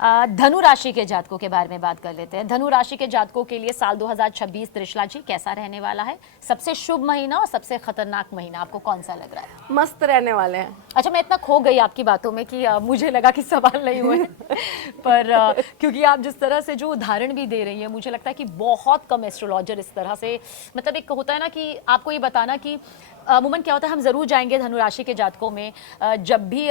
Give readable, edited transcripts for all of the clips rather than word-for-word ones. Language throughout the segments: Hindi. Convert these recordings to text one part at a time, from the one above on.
धनु राशि के जातकों के बारे में बात कर लेते हैं। धनु राशि के जातकों के लिए साल 2026 त्रिशला जी कैसा रहने वाला है? सबसे शुभ महीना और सबसे खतरनाक महीना आपको कौन सा लग रहा है? मस्त रहने वाले हैं। अच्छा, मैं इतना खो गई आपकी बातों में कि मुझे लगा कि सवाल नहीं हुए पर क्योंकि आप जिस तरह से जो उदाहरण भी दे रही हैं, मुझे लगता है कि बहुत कम एस्ट्रोलॉजर इस तरह से, मतलब एक होता है ना कि आपको ये बताना कि अमूमन क्या होता है, हम जरूर जाएंगे धनु राशि के जातकों में जब भी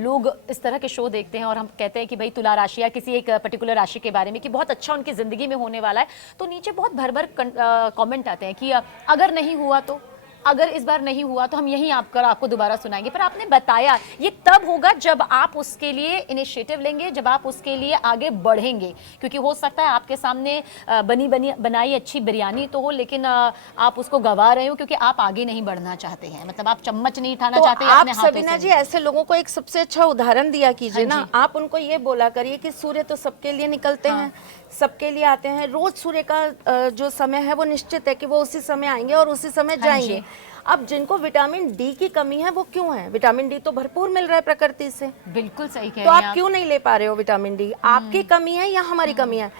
लोग इस तरह के शो देखते हैं और हम कहते हैं कि भाई तुला राशि या किसी एक पर्टिकुलर राशि के बारे में कि बहुत अच्छा उनकी जिंदगी में होने वाला है, तो नीचे बहुत भर भर कमेंट आते हैं कि अगर नहीं हुआ तो, अगर इस बार नहीं हुआ तो हम यही आपको दोबारा सुनाएंगे। पर आपने बताया ये तब होगा जब आप उसके लिए इनिशिएटिव लेंगे, जब आप उसके लिए आगे बढ़ेंगे, क्योंकि हो सकता है आपके सामने बनाई अच्छी बिरयानी तो हो, लेकिन आप उसको गवा रहे हो क्योंकि आप आगे नहीं बढ़ना चाहते हैं, मतलब आप चम्मच नहीं उठाना तो चाहते आप सबीना जी ऐसे लोगों को एक सबसे अच्छा उदाहरण दिया कीजिए हाँ ना। आप उनको ये बोला करिए कि सूर्य तो सबके लिए निकलते हैं, सबके लिए आते हैं। रोज सूर्य का जो समय है वो निश्चित है कि वो उसी समय आएंगे और उसी समय जाएंगे। अब जिनको विटामिन डी की कमी है वो क्यों है? विटामिन डी तो भरपूर मिल रहा है प्रकृति से। बिल्कुल सही कह तो रही हैं आप क्यों नहीं ले पा रहे हो विटामिन डी? आपकी कमी है या हमारी कमी है?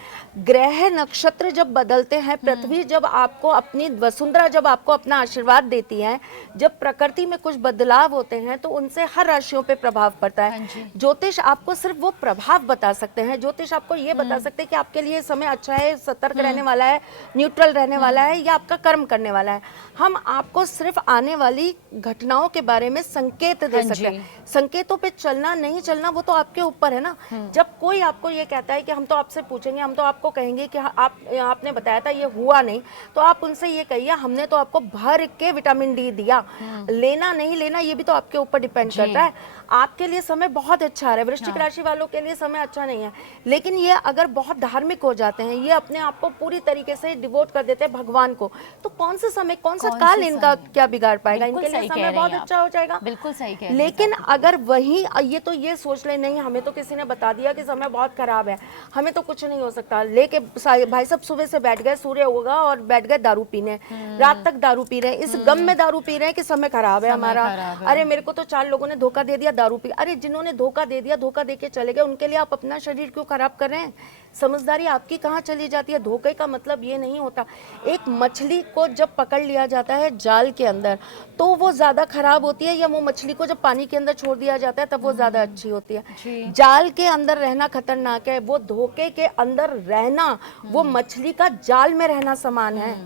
ग्रह नक्षत्र जब बदलते हैं, पृथ्वी जब आपको अपनी वसुंधरा जब आपको अपना आशीर्वाद देती है, जब प्रकृति में कुछ बदलाव होते हैं तो उनसे हर राशियों पे प्रभाव पड़ता है। ज्योतिष आपको सिर्फ वो प्रभाव बता सकते हैं। ज्योतिष आपको ये बता सकते हैं कि आपके लिए समय अच्छा है, सतर्क रहने वाला है, न्यूट्रल रहने वाला है या आपका कर्म करने वाला है। हम आपको सिर्फ आने वाली घटनाओं के बारे में संकेत दे सकते हैं। संकेतों पे चलना नहीं चलना वो तो आपके ऊपर है ना। जब कोई आपको ये कहता है कि हम तो आपसे पूछेंगे, हम तो आपको कहेंगे कि आपने बताया था ये हुआ नहीं, तो आप उनसे ये कहिए हमने तो आपको भर के विटामिन डी दिया। लेना नहीं लेना ये भी तो आपके ऊपर डिपेंड करता है। आपके लिए समय बहुत अच्छा है, वृश्चिक राशि वालों के लिए समय अच्छा नहीं है, लेकिन ये अगर बहुत धार्मिक हो जाते हैं, ये अपने आप को पूरी तरीके से डिवोट कर देते हैं भगवान को, तो कौन सा समय कौन सा काल इनका क्या बिगाड़ पाएगा? इनके लिए समय बहुत अच्छा हो जाएगा। बिल्कुल सही कह रही हैं। लेकिन अगर वही ये तो ये सोच ले नहीं हमें तो किसी ने बता दिया कि समय बहुत खराब है, हमें तो कुछ नहीं हो सकता, लेके भाई सब सुबह से बैठ गए, सूर्य होगा और बैठ गए दारू पीने, रात तक दारू पी रहे हैं, इस गम में दारू पी रहे हैं कि समय खराब है हमारा। अरे मेरे को तो 4 लोगों ने धोखा दे दिया, दारू पी। अरे जिन्होंने धोखा दे दिया, धोखा दे के चले गए, उनके लिए आप अपना शरीर क्यों खराब कर रहे हैं? समझदारी आपकी कहाँ चली जाती है? धोखे का मतलब ये नहीं होता। एक मछली को जब पकड़ लिया जाता है जाल के अंदर तो वो ज्यादा खराब होती है, या वो मछली को जब पानी के अंदर छोड़ दिया जाता है तब वो ज्यादा अच्छी होती है? जाल के अंदर रहना खतरनाक है, वो धोखे के अंदर रहना वो मछली का जाल में रहना समान है।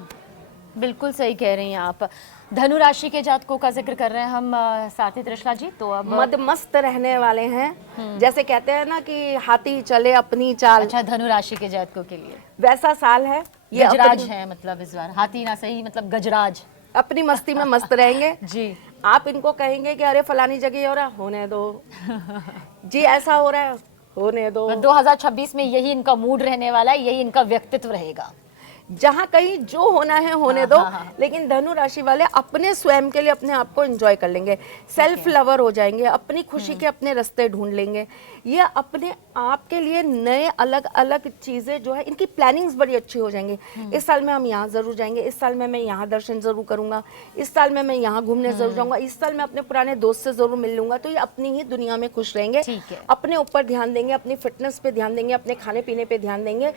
बिल्कुल सही कह रही हैं आप। धनु राशि के जातकों का जिक्र कर रहे हैं हम साथी त्रिशला जी, तो अब मदमस्त रहने वाले हैं। जैसे कहते हैं ना कि हाथी चले अपनी चाल। अच्छा, धनु राशि के जातकों के लिए वैसा साल है ये। गजराज है, मतलब इस बार हाथी ना सही, मतलब गजराज अपनी मस्ती में मस्त रहेंगे जी। आप इनको कहेंगे कि अरे फलानी जगह हो रहा, होने दो जी, ऐसा हो रहा है, होने दो। 2026 में यही इनका मूड रहने वाला है, यही इनका व्यक्तित्व रहेगा। जहाँ कहीं जो होना है होने दो। लेकिन धनु राशि वाले अपने स्वयं के लिए अपने आप को एंजॉय कर लेंगे, सेल्फ लवर हो जाएंगे, अपनी खुशी के अपने रास्ते ढूंढ लेंगे। ये अपने आप के लिए नए अलग अलग चीजें जो है, इनकी प्लानिंग्स बड़ी अच्छी हो जाएंगी। इस साल में हम यहाँ जरूर जाएंगे, इस साल में मैं यहाँ दर्शन जरूर करूंगा, इस साल में मैं यहाँ घूमने जरूर जाऊंगा, इस साल मैं अपने पुराने दोस्त से जरूर मिल लूंगा। तो ये अपनी ही दुनिया में खुश रहेंगे, अपने ऊपर ध्यान देंगे, अपनी फिटनेस पे ध्यान देंगे, अपने खाने पीने पे ध्यान देंगे।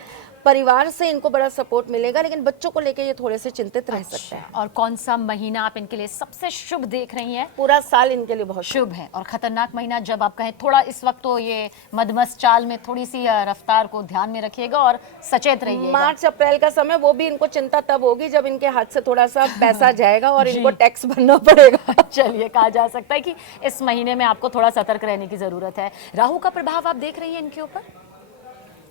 परिवार से इनको बड़ा सपोर्ट मिलेगा, लेकिन बच्चों को लेकर ये थोड़े से चिंतित रह सकते हैं। और कौन सा महीना आप इनके लिए सबसे शुभ देख रही हैं? पूरा साल इनके लिए बहुत शुभ है। और खतरनाक महीना जब आप कहें, थोड़ा इस वक्त तो ये मदमस्त चाल में थोड़ी सी रफ्तार को ध्यान में रखिएगा और सचेत रहिएगा। मार्च अप्रैल का समय, वो भी इनको चिंता तब होगी जब इनके हाथ से थोड़ा सा पैसा जाएगा और इनको टैक्स भरना पड़ेगा। चलिए, कहा जा सकता है कि इस महीने में आपको थोड़ा सतर्क रहने की जरूरत है। राहु का प्रभाव आप देख रही हैं इनके ऊपर,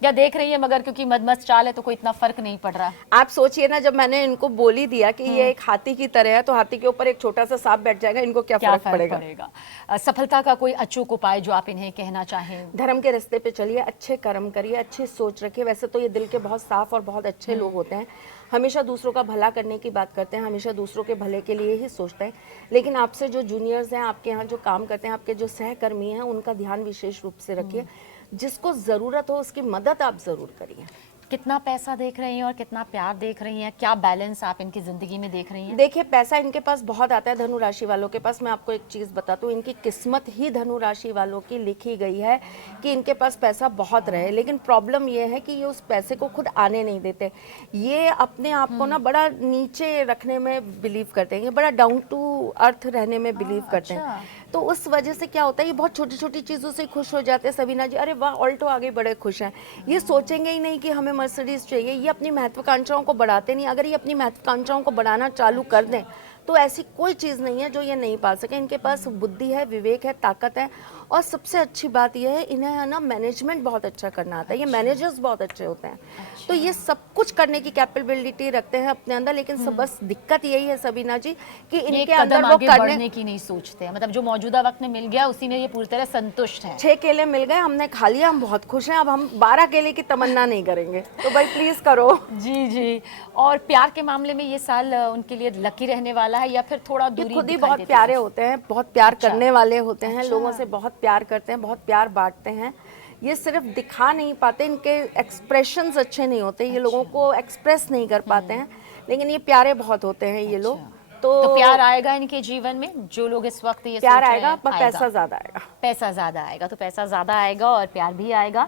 या देख रही है मगर क्योंकि मदमस्त चाल है तो कोई इतना फर्क नहीं पड़ रहा? आप सोचिए ना, जब मैंने इनको बोल ही दिया कि ये एक हाथी की तरह है, तो हाथी के ऊपर एक छोटा सा सांप बैठ जाएगा, इनको क्या फर्क पड़ेगा? सफलता का कोई अचूक उपाय जो आप इन्हें कहना चाहें? धर्म के रास्ते पे चलिए, अच्छे कर्म करिए, अच्छी सोच रखिए। वैसे तो ये दिल के बहुत साफ और बहुत अच्छे लोग होते हैं, हमेशा दूसरों का भला करने की बात करते हैं, हमेशा दूसरों के भले के लिए ही सोचते हैं। लेकिन आपसे जो जूनियर्स हैं, आपके यहाँ जो काम करते हैं, आपके जो सहकर्मी हैं, उनका ध्यान विशेष रूप से रखिए। जिसको जरूरत हो उसकी मदद आप जरूर करिए। कितना पैसा देख रही हैं और कितना प्यार देख रही हैं, क्या बैलेंस आप इनकी जिंदगी में देख रही हैं? देखिए, पैसा इनके पास बहुत आता है धनु राशि वालों के पास। मैं आपको एक चीज़ बताता हूँ, इनकी किस्मत ही धनु राशि वालों की लिखी गई है कि इनके पास पैसा बहुत रहे, लेकिन प्रॉब्लम ये है कि ये उस पैसे को खुद आने नहीं देते। ये अपने आप को ना बड़ा नीचे रखने में बिलीव करते हैं, ये बड़ा डाउन टू अर्थ रहने में बिलीव करते हैं। अच्छा। तो उस वजह से क्या होता है, ये बहुत छोटी छोटी चीज़ों से खुश हो जाते हैं। सबीना जी, अरे वाह ऑल्टो आगे बड़े खुश हैं। ये सोचेंगे ही नहीं कि हमें मर्सिडीज चाहिए। ये अपनी महत्वाकांक्षाओं को बढ़ाते नहीं। अगर ये अपनी महत्वाकांक्षाओं को बढ़ाना चालू कर दें तो ऐसी कोई चीज़ नहीं है जो ये नहीं पा सके। इनके पास बुद्धि है, विवेक है, ताकत है, और सबसे अच्छी बात यह है इन्हें है ना मैनेजमेंट बहुत अच्छा करना आता है। ये मैनेजर्स बहुत अच्छे होते हैं। तो ये सब कुछ करने की कैपेबिलिटी रखते हैं अपने अंदर, लेकिन सब बस दिक्कत यही है सबीना जी कि ये इनके कदम अंदर वो आगे करने। बढ़ने की नहीं सोचते हैं, मतलब जो मौजूदा वक्त में मिल गया उसी में ये पूरी तरह संतुष्ट हैं। 6 केले मिल गए, हमने खा लिया, हम बहुत खुश हैं। अब हम 12 केले की तमन्ना नहीं करेंगे। तो भाई प्लीज करो। जी जी। और प्यार के मामले में ये साल उनके लिए लकी रहने वाला है या फिर थोड़ा ये दूरी खुद ही दिखाई बहुत देती प्यारे है? होते हैं, बहुत प्यार अच्छा। करने वाले होते हैं, अच्छा। लोगों से बहुत प्यार करते हैं, बहुत प्यार बांटते हैं। ये सिर्फ दिखा नहीं पाते, इनके एक्सप्रेशंस अच्छे नहीं होते, ये लोगों को एक्सप्रेस नहीं कर पाते हैं, लेकिन ये प्यारे बहुत होते हैं ये लोग। तो प्यार आएगा इनके जीवन में, जो लोग इस वक्त ये प्यार सोच रहे आएगा हैं, पर पैसा ज्यादा आएगा। पैसा ज्यादा आएगा, तो पैसा ज्यादा आएगा और प्यार भी आएगा।